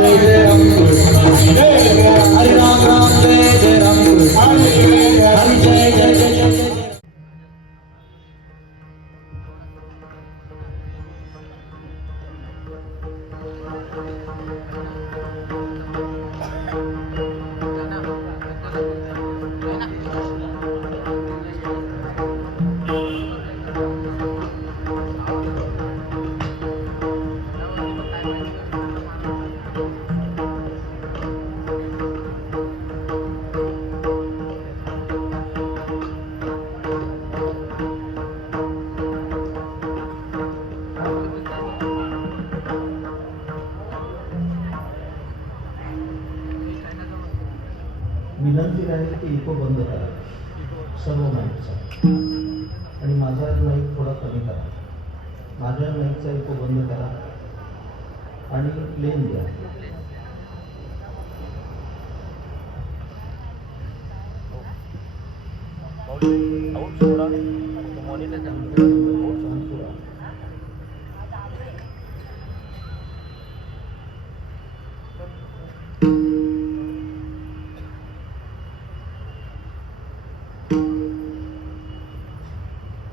जय जय राम कृष्ण हरे राम राम जय जय राम कृष्ण हरे जय जय जय जय। विनंती राहील की इको बंद करा सर्व माईकचा आणि माझा माईक थोडा कमी करा. माझ्या माईकचा इको बंद करा आणि प्लेन द्या.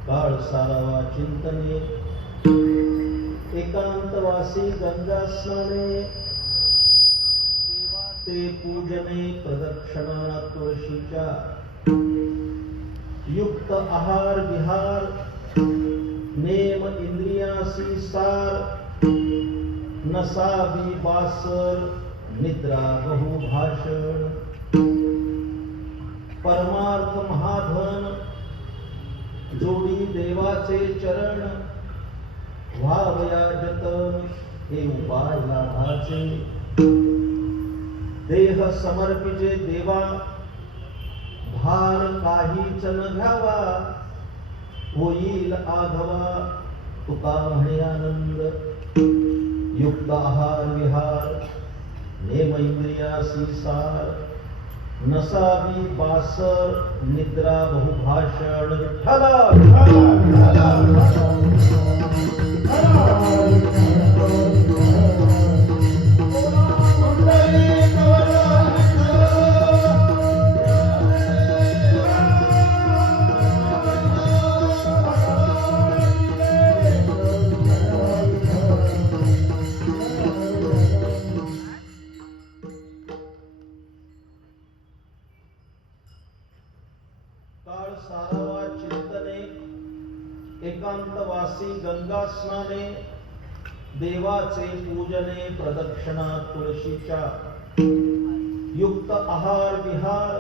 काळ सारावा चिंतने एकांतवासी गंगा स्नाने देवाचे पूजने प्रदक्षिणा तुळशीच्या युक्त आहार विहार नेम इंद्रियासी सार नसावी बासर निद्रा बहुभाषण परमार्थ महाधन जोडी देवाचे चरण व्हावया जतन हे उपाय लाभाचे देह समर्पिजे देवा भार काहीच न घ्यावा होईल आघवा तुका म्हणे आनंद युक्त आहार विहार नेम इंद्रियासी सार नसावी बासर निद्रा बहुभाषण विठ्ठला काळ सारावा चिंतने एकांतवासी गंगा स्नाने देवाचे पूजने प्रदक्षिणा तुळशीच्या युक्त आहार विहार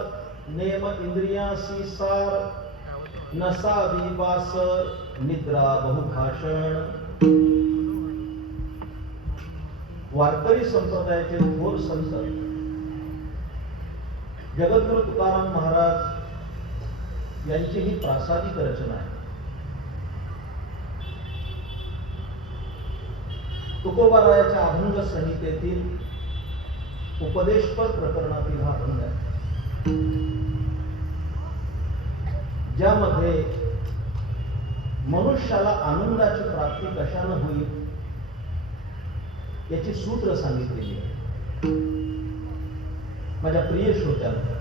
नेम इंद्रियासी सार नसावी बासर निद्रा बहुभाषण. वारकरी संप्रदायाचे थोर संत जगद्गुरु तुकाराम महाराज यांची ही प्रासादिक रचना आहे. तुकोबारायाच्या अभंग संहितेतील उपदेशपर प्रकरणातील हा अभंग आहे, ज्यामध्ये मनुष्याला आनंदाची प्राप्ती कशानं होईल याची सूत्र सांगितलेली आहे. माझ्या प्रिय श्रोत्यांना,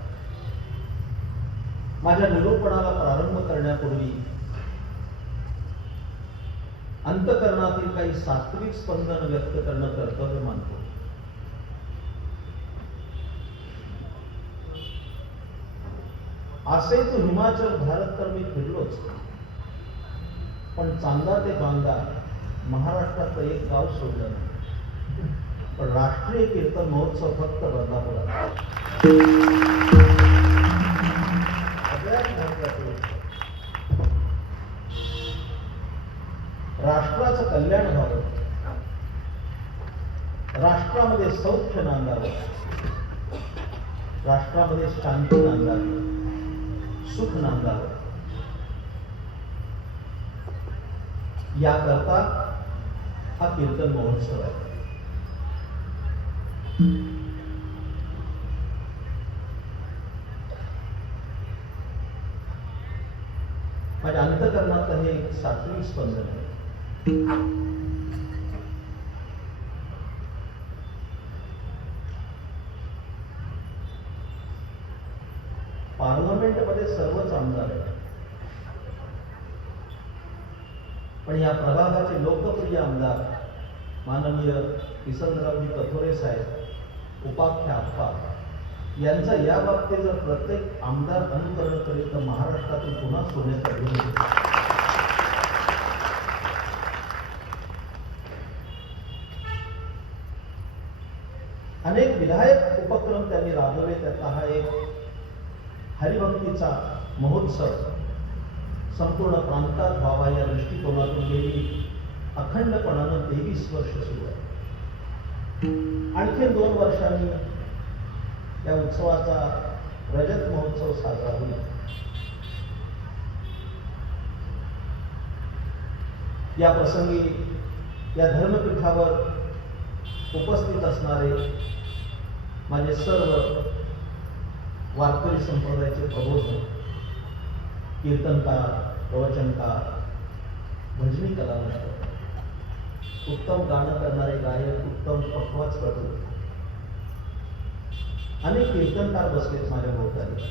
माझ्या निरूपणाला प्रारंभ करण्यापूर्वी अंतःकरणातील काही सात्विक स्पंदन व्यक्त करणं कर्तव्य मानतो. असे तो हिमाचल भारत तर मी फिरलोच, पण चांदा ते बांदा महाराष्ट्रात एक गाव सोडलं नाही. पण राष्ट्रीय कीर्तन महोत्सव फक्त बदलापुरात. राष्ट्राचं कल्याण व्हावं, राष्ट्रामध्ये सौख्य नांदावं, राष्ट्रामध्ये शांती नांदावी, सुख नांदावं, याकरता हा कीर्तन महोत्सव आहे. माझ्या अंतःकरणात हे एक सात्विक स्पंदन आहे. पार्लमेंटमध्ये सर्वच आमदार आहेत, पण या प्रभागाचे लोकप्रिय आमदार माननीय किसनरावजी कथोरे साहेब, उपाख्य आप्पा यांचं या बाबतीत जर प्रत्येक आमदार अनुकरण करेल तर महाराष्ट्रातून पुन्हा सोन्याचा दिन येईल. अनेक विधायक उपक्रम त्यांनी राबवले. त्यातला हा एक हरिभक्तीचा महोत्सव संपूर्ण प्रांतात व्हावा या दृष्टिकोनातून गेली अखंडपणानं 23 वर्ष सुरू आहे. आणखी 2 वर्षांनी या उत्सवाचा रजत महोत्सव साजरा होईल. या प्रसंगी या धर्मपीठावर उपस्थित असणारे माझे सर्व वारकरी संप्रदायाचे प्रबोधक, कीर्तनकार, प्रवचनकार, भजनी कलावंत, उत्तम गाणं करणारे गायक, उत्तम पखवाजपटू, अनेक कीर्तनकार बसलेत माझ्या भोवताली.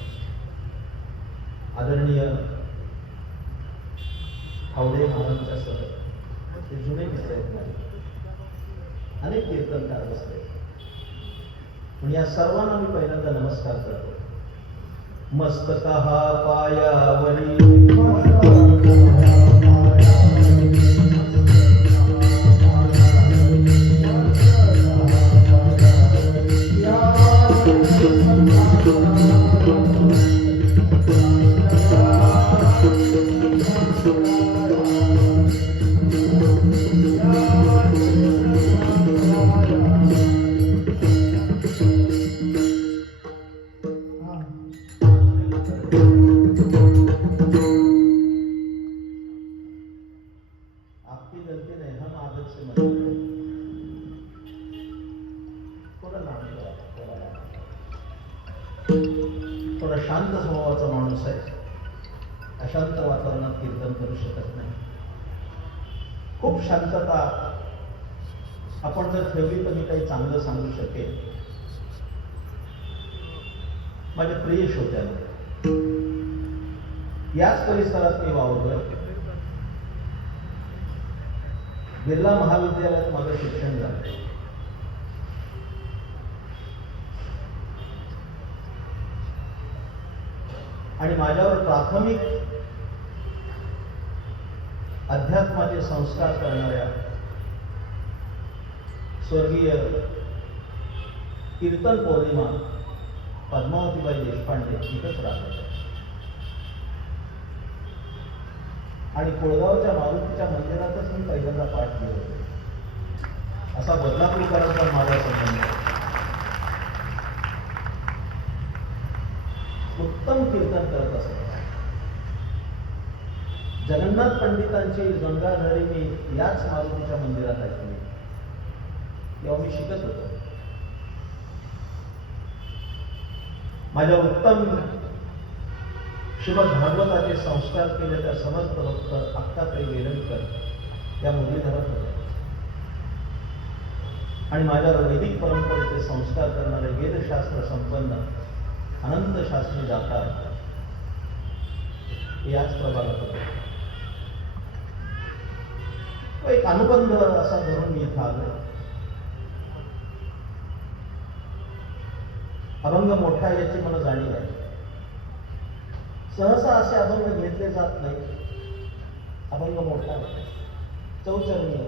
आदरणीय खावडे महाराजांच्या सह ते जुने मित्र आहेत माझे. अनेक कीर्तनकार बसले. पण या सर्वांना मी पहिल्यांदा नमस्कार करतो. मस्तका पायावरी आपकी गलती नहीं, हम आदत से मदद करें. थोडा शांत स्वभावाचा माणूस आहे. अशांत वातावरणात कीर्तन करू शकत नाही. खूप शांतता आपण जर ठेवली तर मी काही चांगलं सांगू शकेन. माझ्या प्रिय श्रोत्यांना, याच परिसरात मी वावरलोय. बिर्ला महाविद्यालयात माझं शिक्षण झालं. आणि माझ्यावर प्राथमिक अध्यात्माचे संस्कार करणाऱ्या स्वर्गीय कीर्तन पौर्णिमा पद्मावतीबाई देशपांडे इथंच राहतात. आणि कोळगावच्या मारुतीच्या मंदिरातच मी पहिल्यांदा पाठ केले होते. असा बदलापूरकरांचा माझा संबंध. उत्तम कीर्तन करत असत. जगन्नाथ पंडितांची गंगाधरी मी याच मारुतीच्या मंदिरात ऐकली तेव्हा मी शिकत होतो. माझ्या उत्तम श्रीमद भागवताचे संस्कार केले त्या समर्थ भक्त अक्काताई वेलणकर त्या मुरलीधरात होत्या. आणि माझ्यावर वैदिक परंपरेचे संस्कार करणारे वेदशास्त्र संपन्न अनंत शास्त्री जातात याच प्रभागात होते. एक अनुबंध असा धरून मी इथं आलो. अभंग मोठा याची मला जाणीव आहे. सहसा असे अभंग घेतले जात नाही. अभंग मोठा चौचरणीय.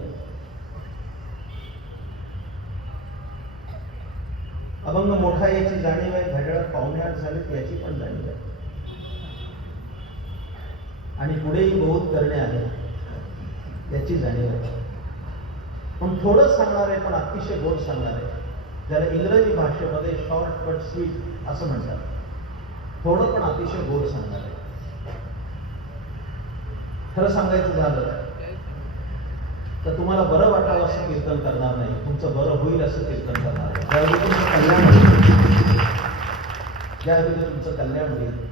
अभंग मोठा याची जाणीव आहे. घड्याळात पावणे 8 झालेत याची पण जाणीव आहे. आणि पुढेही बहुत करणे आहे याची जाणीव आहे. पण थोडं सांगणार आहे, पण अतिशय गोड सांगणार आहे. ज्याला इंग्रजी भाषेमध्ये शॉर्ट बट स्वीट असं म्हणतात. थोडं पण अतिशय गोड सांगणार आहे. खरं सांगायचं झालं तर तुम्हाला बरं वाटावं असं कीर्तन करणार नाही. तुमचं बरं होईल असं कीर्तन करणार आहे. ज्यावेळी तुमचं कल्याण होईल, ज्यावेळी तुमचं कल्याण होईल